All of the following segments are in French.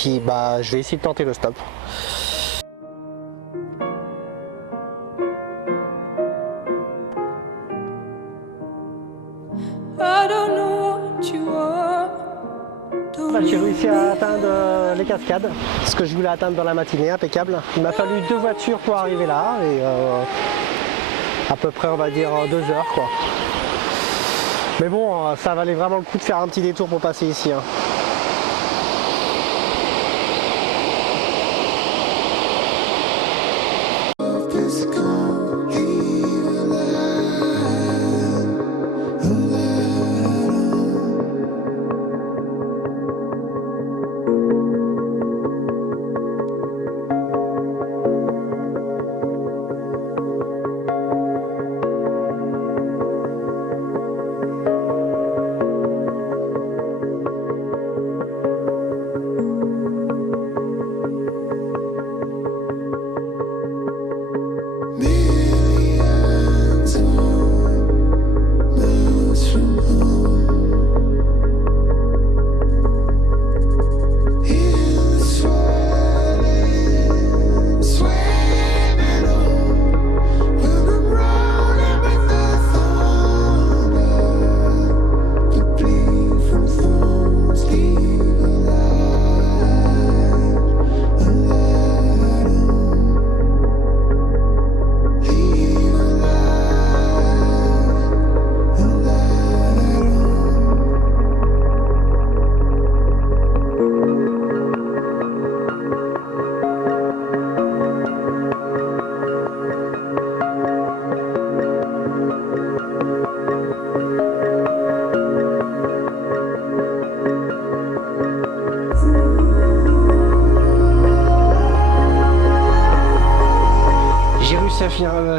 puis bah je vais essayer de tenter le stop. J'ai réussi à atteindre les cascades, ce que je voulais atteindre dans la matinée, impeccable. Il m'a fallu 2 voitures pour arriver là et à peu près on va dire 2 heures quoi. Mais bon, ça valait vraiment le coup de faire un petit détour pour passer ici. Hein.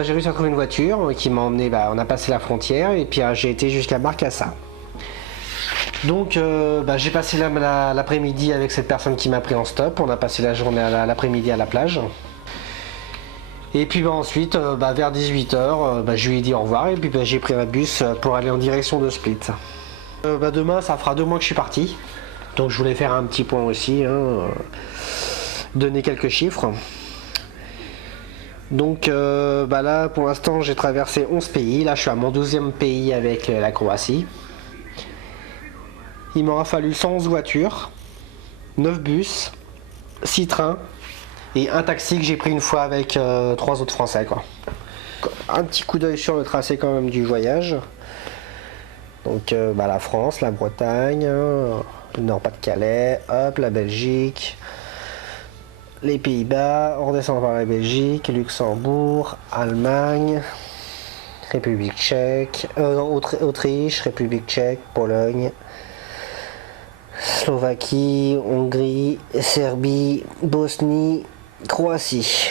J'ai réussi à trouver une voiture qui m'a emmené, on a passé la frontière et puis j'ai été jusqu'à Marcassa. Donc j'ai passé l'après-midi avec cette personne qui m'a pris en stop, on a passé la journée l'après-midi à la plage. Et puis ensuite, vers 18 h, je lui ai dit au revoir et puis j'ai pris un bus pour aller en direction de Split. Demain, ça fera 2 mois que je suis parti, donc je voulais faire un petit point aussi, donner quelques chiffres. Donc là pour l'instant j'ai traversé 11 pays, là je suis à mon 12e pays avec la Croatie. Il m'aura fallu 111 voitures, 9 bus, 6 trains et un taxi que j'ai pris une fois avec 3 autres Français quoi. Un petit coup d'œil sur le tracé quand même du voyage. Donc la France, la Bretagne, le Nord-Pas-de-Calais, hop, la Belgique. Les Pays-Bas, on redescend par la Belgique, Luxembourg, Allemagne, République tchèque, Autriche, République tchèque, Pologne, Slovaquie, Hongrie, Serbie, Bosnie, Croatie.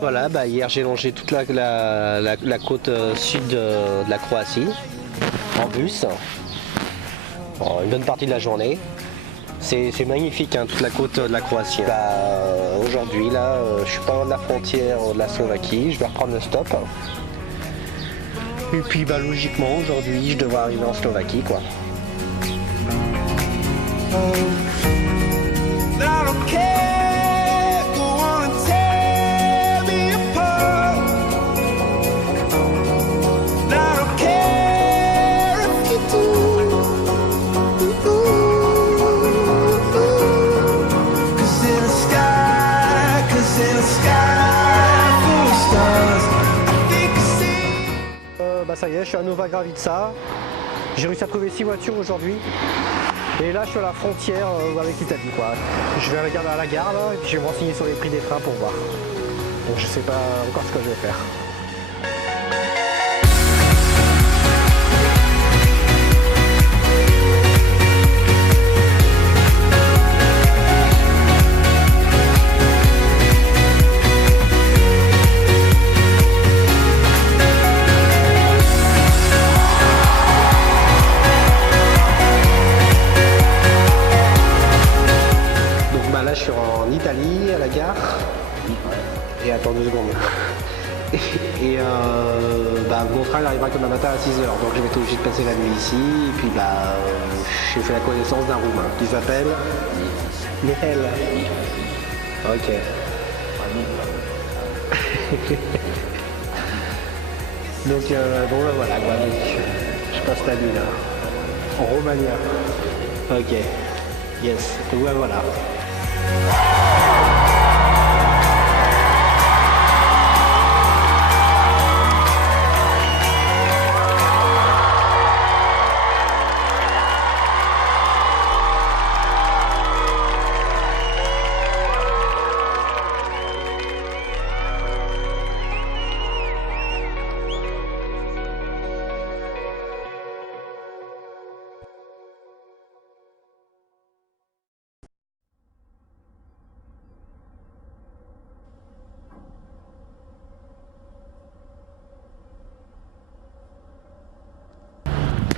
Voilà, bah hier j'ai longé toute la côte sud de la Croatie en bus, bon, une bonne partie de la journée. C'est magnifique, hein, toute la côte de la Croatie. Bah, aujourd'hui là, je suis pas loin de la frontière de la Slovaquie, je vais reprendre le stop. Et puis bah logiquement aujourd'hui je devrais arriver en Slovaquie quoi. Bah ça y est, je suis à Nova Gravitsa. J'ai réussi à trouver 6 voitures aujourd'hui. Et là je suis à la frontière avec l'Italie quoi. Je vais regarder à la gare là, et puis je vais me renseigner sur les prix des trains pour voir. Donc je sais pas encore ce que je vais faire. Là je suis en Italie à la gare et attends 2 secondes et bah, mon train arrivera comme un matin à 6h donc je vais être obligé de passer la nuit ici et puis bah j'ai fait la connaissance d'un Roumain qui s'appelle Michel. Ok. Donc bon là voilà quoi, donc, je passe la nuit là en Romania. Ok. Yes. Donc voilà.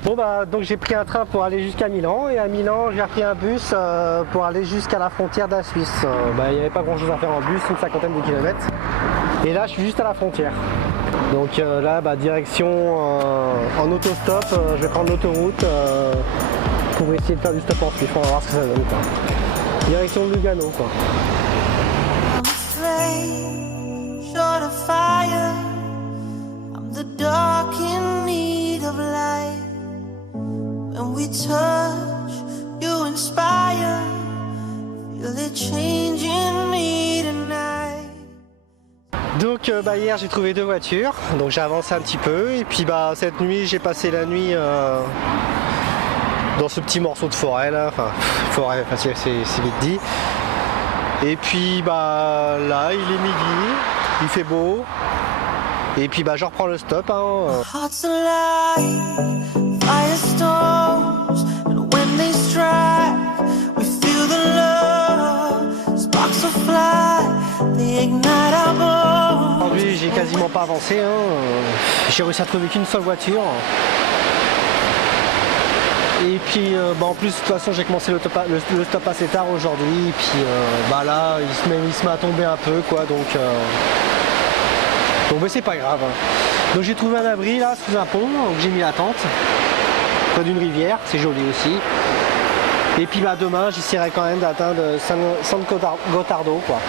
Bon bah donc j'ai pris un train pour aller jusqu'à Milan et à Milan j'ai repris un bus pour aller jusqu'à la frontière de la Suisse. Bah, il n'y avait pas grand chose à faire en bus, une cinquantaine de kilomètres. Et là je suis juste à la frontière. Donc là bah, direction en autostop, je vais prendre l'autoroute pour essayer de faire du stop en Suisse, on va voir ce que ça donne quoi. Direction de Lugano quoi. When we touch, you inspire. Feel it changing me tonight. Donc bah, hier j'ai trouvé 2 voitures, donc j'ai avancé un petit peu et puis bah cette nuit j'ai passé la nuit dans ce petit morceau de forêt là, enfin forêt, enfin, c'est vite dit. Et puis bah là il est midi, il fait beau. Et puis bah je reprends le stop hein. Hearts alive, firestorms, and when they strike, we feel the love. Sparks will fly, they ignite our bones. Aujourd'hui j'ai quasiment pas avancé hein. J'ai réussi à trouver qu'une seule voiture. Et puis bah, en plus de toute façon j'ai commencé le stop assez tard aujourd'hui. Et puis bah là il se met à tomber un peu quoi donc bah, c'est pas grave. Donc j'ai trouvé un abri là sous un pont, donc j'ai mis la tente près d'une rivière, c'est joli aussi. Et puis bah demain j'essaierai quand même d'atteindre San Gottardo quoi.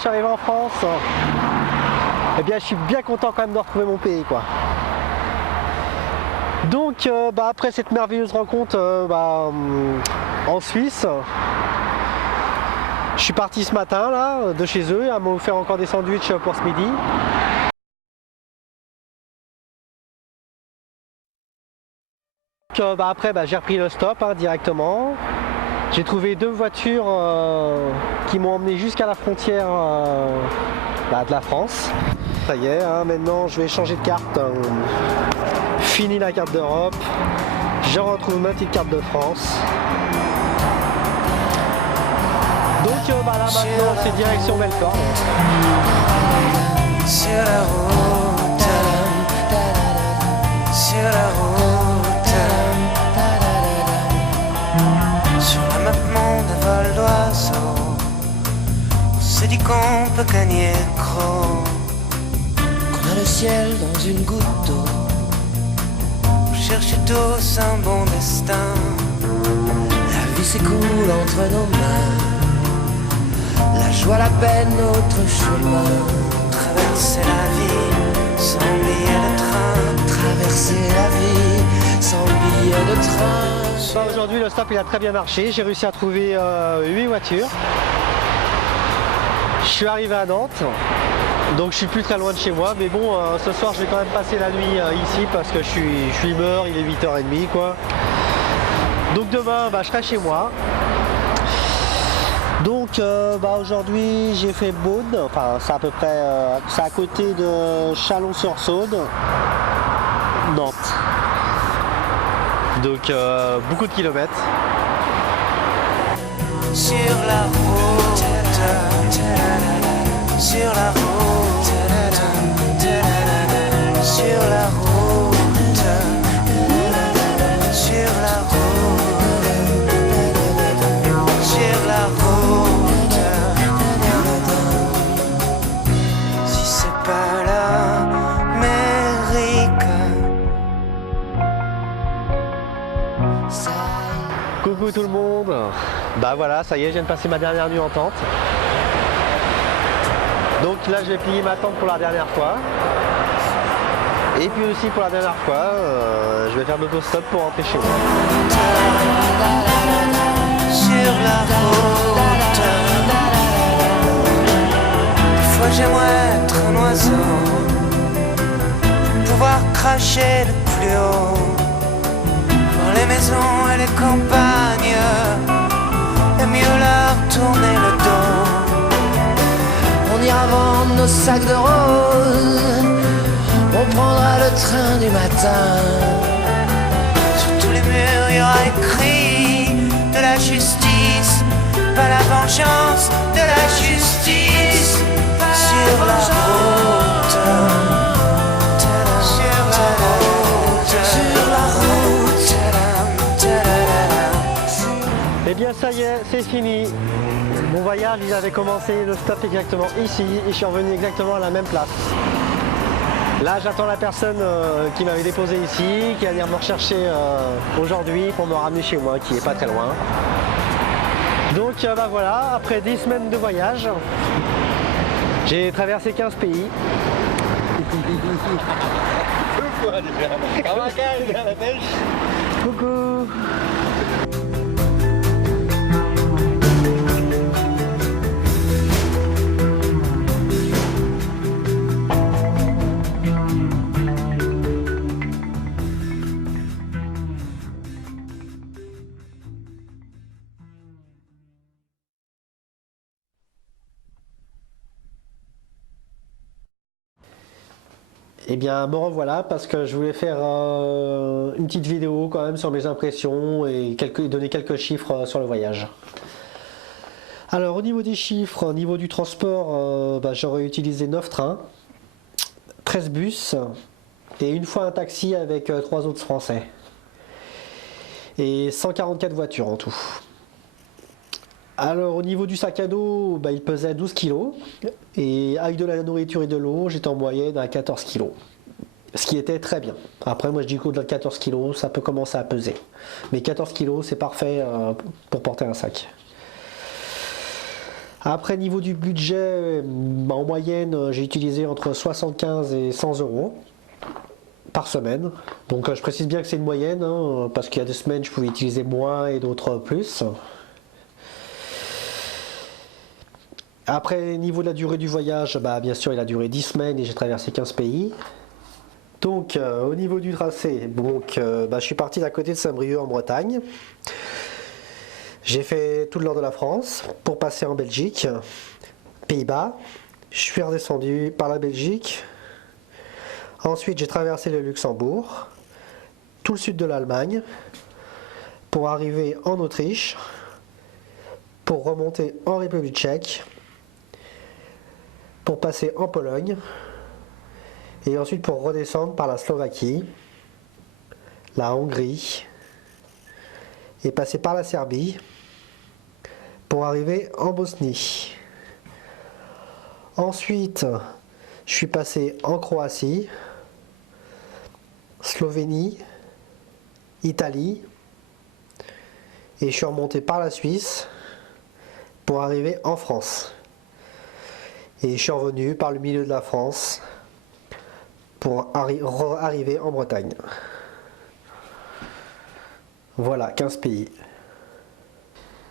je suis arrivé en France. Eh bien, je suis bien content quand même de retrouver mon pays, quoi. Donc, après cette merveilleuse rencontre en Suisse, je suis parti ce matin là de chez eux. Ils m'ont offert encore des sandwichs pour ce midi. Donc, après, j'ai repris le stop directement. J'ai trouvé 2 voitures qui m'ont emmené jusqu'à la frontière de la France. Ça y est, maintenant je vais changer de carte. Fini la carte d'Europe. Je retrouve ma petite carte de France. Donc là maintenant c'est direction Belfort. Sur la route, sur la route, sur la map monde à vol d'oiseau, on se dit qu'on peut gagner gros, qu'on a le ciel dans une goutte d'eau, on cherche tous un bon destin, la vie s'écoule entre nos mains, la joie, la peine, notre chemin. Traverser la vie sans billet de train. Traverser la vie sans billet de train. Aujourd'hui le stop il a très bien marché. J'ai réussi à trouver 8 voitures. Je suis arrivé à Nantes. Donc je suis plus très loin de chez moi. Mais bon, ce soir je vais quand même passer la nuit ici parce que je suis mort, il est 8h30 quoi. Donc demain je serai chez moi. Donc aujourd'hui j'ai fait Beaune, enfin c'est à peu près c'est à côté de Chalon-sur-Saône, Nantes. Donc beaucoup de kilomètres. Sur la route, sur la route, sur la route, sur la route, sur la route. Si c'est pas l'Amérique, ça y est. Coucou tout le monde. Voilà, ça y est, je viens de passer ma dernière nuit en tente. Donc là je vais plier ma tente pour la dernière fois. Et puis aussi pour la dernière fois, je vais faire l'autostop pour rentrer chez moi. Sur la route, des fois j'aimerais être un oiseau, pouvoir cracher le plus haut, voir les maisons et les campagnes, et mieux leur tourner le dos. On ira vendre nos sacs de roses, on prendra le train du matin. Sur tous les murs il y aura écrit de la justice, pas la vengeance, de la justice. Sur la route, sur la route, sur la route. Et bien ça y est, c'est fini. Mon voyage il avait commencé le stop exactement ici et je suis revenu exactement à la même place. Là j'attends la personne qui m'avait déposé ici, qui va venir me rechercher aujourd'hui pour me ramener chez moi, qui est pas très loin. Donc voilà, après 10 semaines de voyage, j'ai traversé 15 pays. Coucou. Eh bien me revoilà parce que je voulais faire une petite vidéo quand même sur mes impressions et donner quelques chiffres sur le voyage. Alors au niveau des chiffres, au niveau du transport, j'aurais utilisé 9 trains, 13 bus et une fois un taxi avec 3 autres Français. Et 144 voitures en tout. Alors au niveau du sac à dos, il pesait 12 kg et avec de la nourriture et de l'eau, j'étais en moyenne à 14 kg. Ce qui était très bien. Après moi je dis qu'au-delà de 14 kg, ça peut commencer à peser. Mais 14 kg c'est parfait pour porter un sac. Après, niveau du budget, en moyenne, j'ai utilisé entre 75 et 100 euros par semaine. Donc je précise bien que c'est une moyenne, hein, parce qu'il y a des semaines je pouvais utiliser moins et d'autres plus. Après, niveau de la durée du voyage, bah, bien sûr il a duré 10 semaines et j'ai traversé 15 pays. Donc au niveau du tracé, donc, je suis parti d'à côté de Saint-Brieuc en Bretagne. J'ai fait tout le nord de la France pour passer en Belgique, Pays-Bas. Je suis redescendu par la Belgique. Ensuite, j'ai traversé le Luxembourg, tout le sud de l'Allemagne, pour arriver en Autriche, pour remonter en République tchèque, pour passer en Pologne, et ensuite pour redescendre par la Slovaquie, la Hongrie, et passer par la Serbie, pour arriver en Bosnie. Ensuite, je suis passé en Croatie, Slovénie, Italie, et je suis remonté par la Suisse pour arriver en France. Et je suis revenu par le milieu de la France pour arriver en Bretagne. Voilà, 15 pays.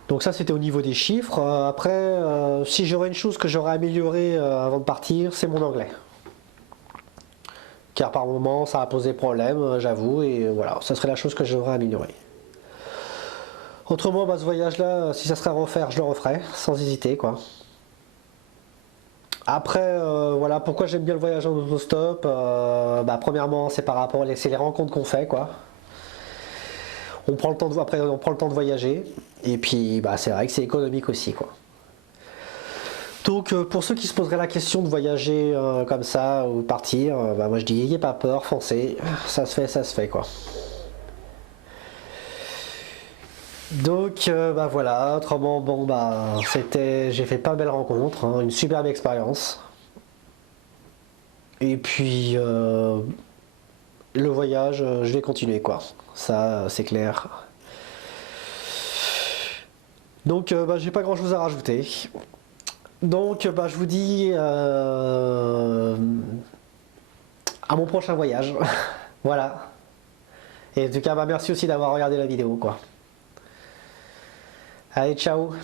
Donc ça c'était au niveau des chiffres. Après, si j'aurais une chose que j'aurais améliorée avant de partir, c'est mon anglais. Car par moments ça a posé problème, j'avoue, et voilà, ça serait la chose que j'aurais améliorée. Autrement, ce voyage-là, si ça serait à refaire, je le referais, sans hésiter, quoi. Après, voilà, pourquoi j'aime bien le voyage en autostop, premièrement, c'est par rapport, c'est les rencontres qu'on fait, quoi. On prend le temps après, on prend le temps de voyager, et puis, c'est vrai que c'est économique aussi, quoi. Donc pour ceux qui se poseraient la question de voyager comme ça ou partir, moi je dis n'ayez pas peur, foncez, ça se fait quoi. Donc voilà, autrement j'ai fait pas belle rencontre, hein, une superbe expérience. Et puis le voyage, je vais continuer quoi, ça c'est clair. Donc j'ai pas grand chose à rajouter. Donc je vous dis à mon prochain voyage. Voilà. Et en tout cas merci aussi d'avoir regardé la vidéo quoi. Allez, ciao.